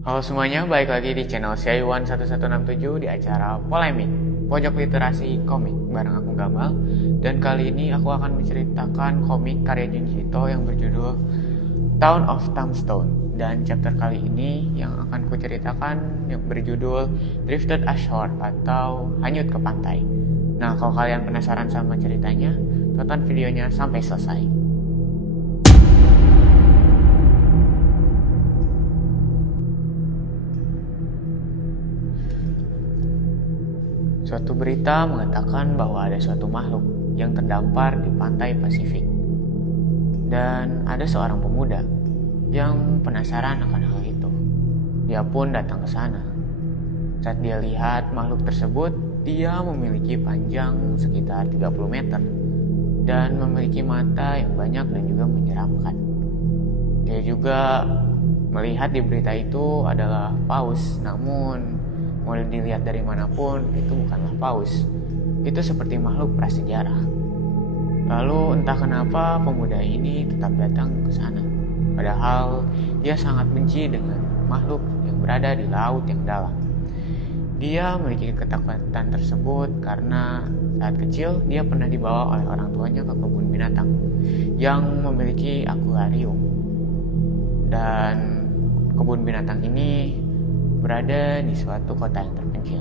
Halo semuanya, balik lagi di channel Syaiwan 1167 di acara Polemik Pojok Literasi Komik bareng aku Gamal. Dan kali ini aku akan menceritakan komik karya Junji Ito yang berjudul Town of Tombstone. Dan chapter kali ini yang akan kuceritakan yang berjudul Drifted Ashore atau Hanyut ke Pantai. Nah, kalau kalian penasaran sama ceritanya, tonton videonya sampai selesai. Suatu berita mengatakan bahwa ada suatu makhluk yang terdampar di pantai Pasifik. Dan ada seorang pemuda yang penasaran akan hal itu. Dia pun datang ke sana. Saat dia lihat makhluk tersebut, dia memiliki panjang sekitar 30 meter dan memiliki mata yang banyak dan juga menyeramkan. Dia juga melihat di berita itu adalah paus, namun mau dilihat dari manapun itu bukanlah paus. Itu seperti makhluk prasejarah. Lalu entah kenapa pemuda ini tetap datang ke sana. Padahal dia sangat benci dengan makhluk yang berada di laut yang dalam. Dia memiliki ketakutan tersebut karena saat kecil dia pernah dibawa oleh orang tuanya ke kebun binatang yang memiliki akuarium. Dan kebun binatang ini berada di suatu kota yang terpencil.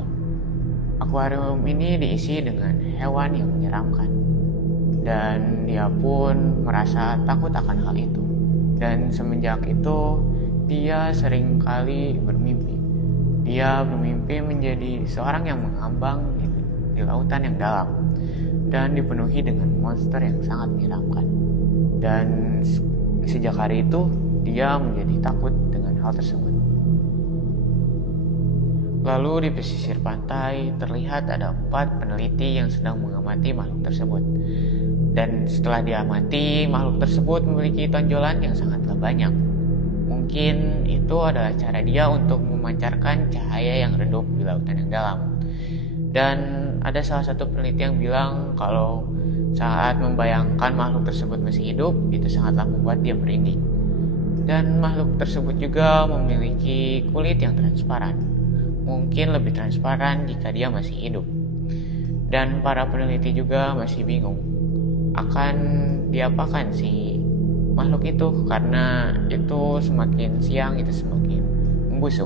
Akuarium ini diisi dengan hewan yang menyeramkan. Dan dia pun merasa takut akan hal itu. Dan semenjak itu, dia sering kali bermimpi. Dia bermimpi menjadi seorang yang mengambang di lautan yang dalam. Dan dipenuhi dengan monster yang sangat menyeramkan. Dan sejak hari itu, dia menjadi takut dengan hal tersebut. Lalu di pesisir pantai terlihat ada 4 peneliti yang sedang mengamati makhluk tersebut. Dan setelah diamati, makhluk tersebut memiliki tonjolan yang sangatlah banyak. Mungkin itu adalah cara dia untuk memancarkan cahaya yang redup di lautan yang dalam. Dan ada salah satu peneliti yang bilang kalau saat membayangkan makhluk tersebut masih hidup, itu sangatlah membuat dia merinding. Dan makhluk tersebut juga memiliki kulit yang transparan. Mungkin lebih transparan jika dia masih hidup. Dan para peneliti juga masih bingung akan diapakan si makhluk itu, karena itu semakin siang itu semakin membusuk.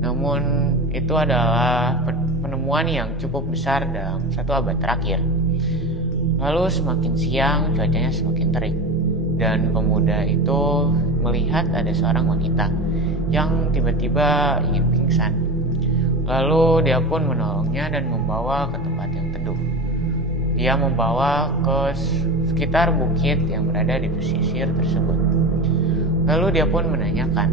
Namun itu adalah penemuan yang cukup besar dalam 1 abad terakhir. Lalu semakin siang cuacanya semakin terik, dan pemuda itu melihat ada seorang wanita yang tiba-tiba ingin pingsan. Lalu dia pun menolongnya dan membawa ke tempat yang teduh. Dia membawa ke sekitar bukit yang berada di pesisir tersebut. Lalu dia pun menanyakan,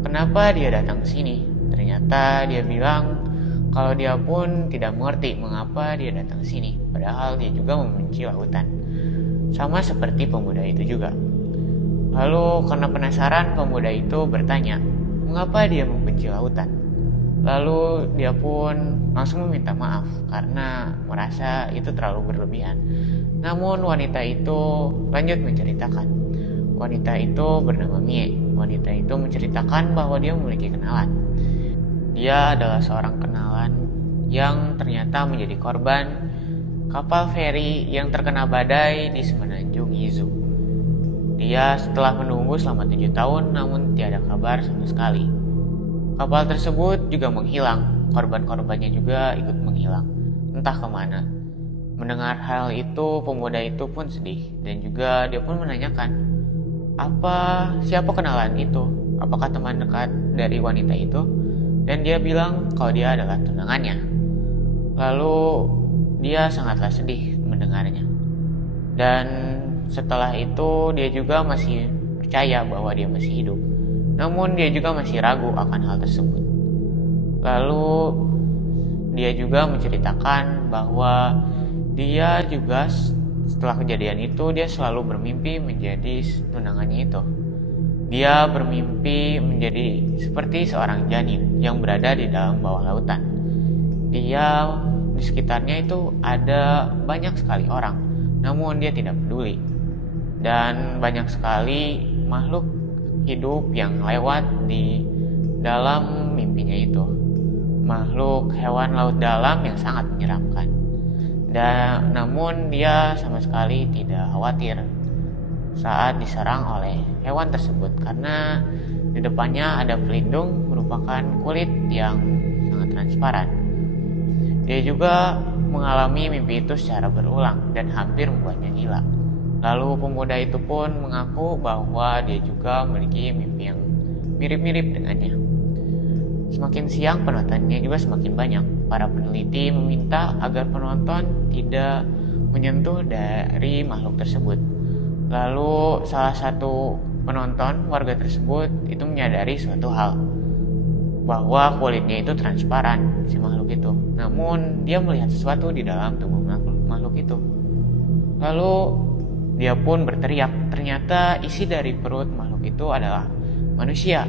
kenapa dia datang ke sini? Ternyata dia bilang kalau dia pun tidak mengerti mengapa dia datang ke sini, padahal dia juga membenci lautan. Sama seperti pemuda itu juga. Lalu karena penasaran, pemuda itu bertanya, mengapa dia membenci lautan? Lalu dia pun langsung meminta maaf karena merasa itu terlalu berlebihan. Namun wanita itu lanjut menceritakan. Wanita itu bernama Mie. Wanita itu menceritakan bahwa dia memiliki kenalan. Dia adalah seorang kenalan yang ternyata menjadi korban kapal feri yang terkena badai di semenanjung Izu. Dia setelah menunggu selama 7 tahun namun tiada kabar sama sekali. Kapal tersebut juga menghilang, korban-korbannya juga ikut menghilang, entah kemana. Mendengar hal itu, pemuda itu pun sedih, dan juga dia pun menanyakan, siapa kenalan itu? Apakah teman dekat dari wanita itu? Dan dia bilang kalau dia adalah tunangannya. Lalu dia sangatlah sedih mendengarnya. Dan setelah itu dia juga masih percaya bahwa dia masih hidup. Namun dia juga masih ragu akan hal tersebut. Lalu dia juga menceritakan bahwa dia juga setelah kejadian itu dia selalu bermimpi menjadi tunangannya itu. Dia bermimpi menjadi seperti seorang janin yang berada di dalam bawah lautan. Dia di sekitarnya itu ada banyak sekali orang, namun dia tidak peduli. Dan banyak sekali makhluk hidup yang lewat di dalam mimpinya itu. Makhluk hewan laut dalam yang sangat menyeramkan. Dan namun dia sama sekali tidak khawatir saat diserang oleh hewan tersebut karena di depannya ada pelindung merupakan kulit yang sangat transparan. Dia juga mengalami mimpi itu secara berulang dan hampir membuatnya gila. Lalu pemuda itu pun mengaku bahwa dia juga memiliki mimpi yang mirip-mirip dengannya. Semakin siang penontonnya juga semakin banyak. Para peneliti meminta agar penonton tidak menyentuh dari makhluk tersebut. Lalu salah satu penonton warga tersebut itu menyadari suatu hal, bahwa kulitnya itu transparan si makhluk itu. Namun dia melihat sesuatu di dalam tubuh makhluk itu. Lalu dia pun berteriak. Ternyata isi dari perut makhluk itu adalah manusia.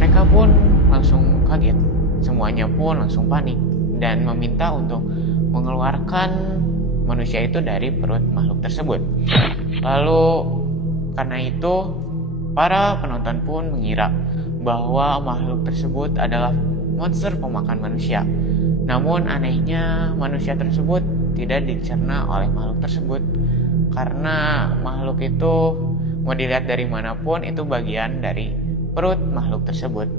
Mereka pun langsung kaget. Semuanya pun langsung panik dan meminta untuk mengeluarkan manusia itu dari perut makhluk tersebut. Lalu karena itu para penonton pun mengira bahwa makhluk tersebut adalah monster pemakan manusia. Namun anehnya manusia tersebut tidak dicerna oleh makhluk tersebut karena makhluk itu mau dilihat dari manapun itu bagian dari perut makhluk tersebut.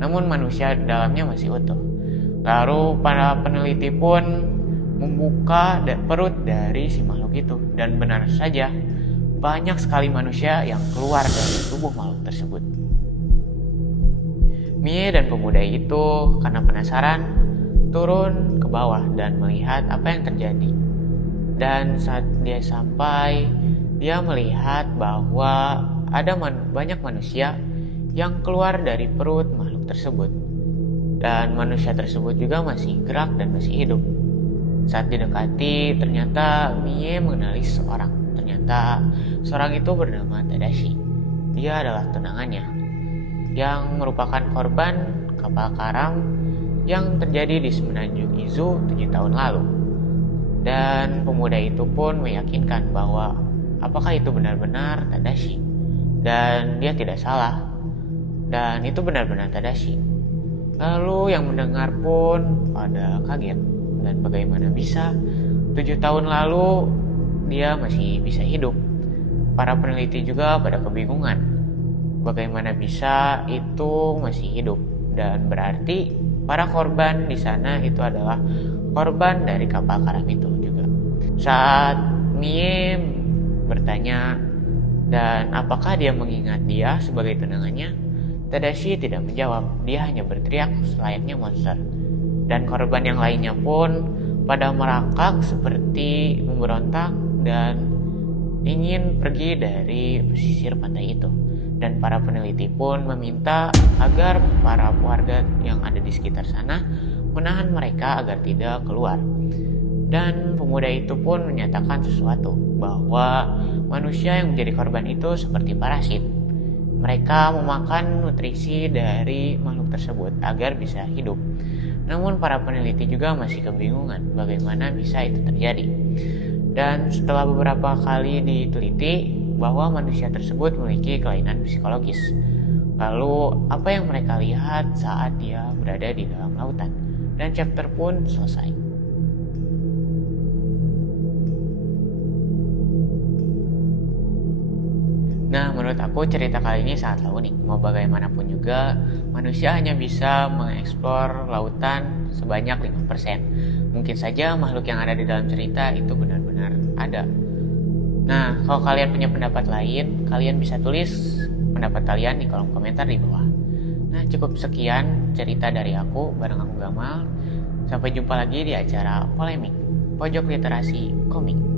Namun manusia di dalamnya masih utuh. Lalu para peneliti pun membuka perut dari si makhluk itu dan benar saja banyak sekali manusia yang keluar dari tubuh makhluk tersebut. Mie dan pemuda itu karena penasaran turun ke bawah dan melihat apa yang terjadi. Dan saat dia sampai, dia melihat bahwa ada banyak manusia yang keluar dari perut makhluk tersebut. Dan manusia tersebut juga masih gerak dan masih hidup. Saat didekati, ternyata Mie mengenali seorang. Ternyata seorang itu bernama Tadashi. Dia adalah tunangannya, yang merupakan korban kapal karam yang terjadi di Semenanjung Izu 7 tahun lalu. Dan pemuda itu pun meyakinkan bahwa apakah itu benar-benar Tadashi. Dan dia tidak salah. Dan itu benar-benar Tadashi. Lalu yang mendengar pun pada kaget. Dan bagaimana bisa 7 tahun lalu dia masih bisa hidup. Para peneliti juga pada kebingungan. Bagaimana bisa itu masih hidup. Dan berarti para korban di sana itu adalah korban dari kapal karam itu juga. Saat Mie bertanya dan apakah dia mengingat dia sebagai tunangannya, Tadashi tidak menjawab. Dia hanya berteriak selayaknya monster. Dan korban yang lainnya pun pada merangkak seperti memberontak dan ingin pergi dari pesisir pantai itu. Dan para peneliti pun meminta agar para warga yang ada di sekitar sana menahan mereka agar tidak keluar. Dan pemuda itu pun menyatakan sesuatu, bahwa manusia yang menjadi korban itu seperti parasit. Mereka memakan nutrisi dari makhluk tersebut agar bisa hidup. Namun para peneliti juga masih kebingungan bagaimana bisa itu terjadi. Dan setelah beberapa kali diteliti bahwa manusia tersebut memiliki kelainan psikologis. Lalu apa yang mereka lihat saat dia berada di dalam lautan. Dan chapter pun selesai. Nah, menurut aku cerita kali ini sangatlah unik. Mau bagaimanapun juga, manusia hanya bisa mengeksplor lautan sebanyak 5%. Mungkin saja makhluk yang ada di dalam cerita itu benar-benar ada. Nah, kalau kalian punya pendapat lain, kalian bisa tulis pendapat kalian di kolom komentar di bawah. Nah, cukup sekian cerita dari aku, bareng aku Gamal. Sampai jumpa lagi di acara Polemik, Pojok Literasi Komik.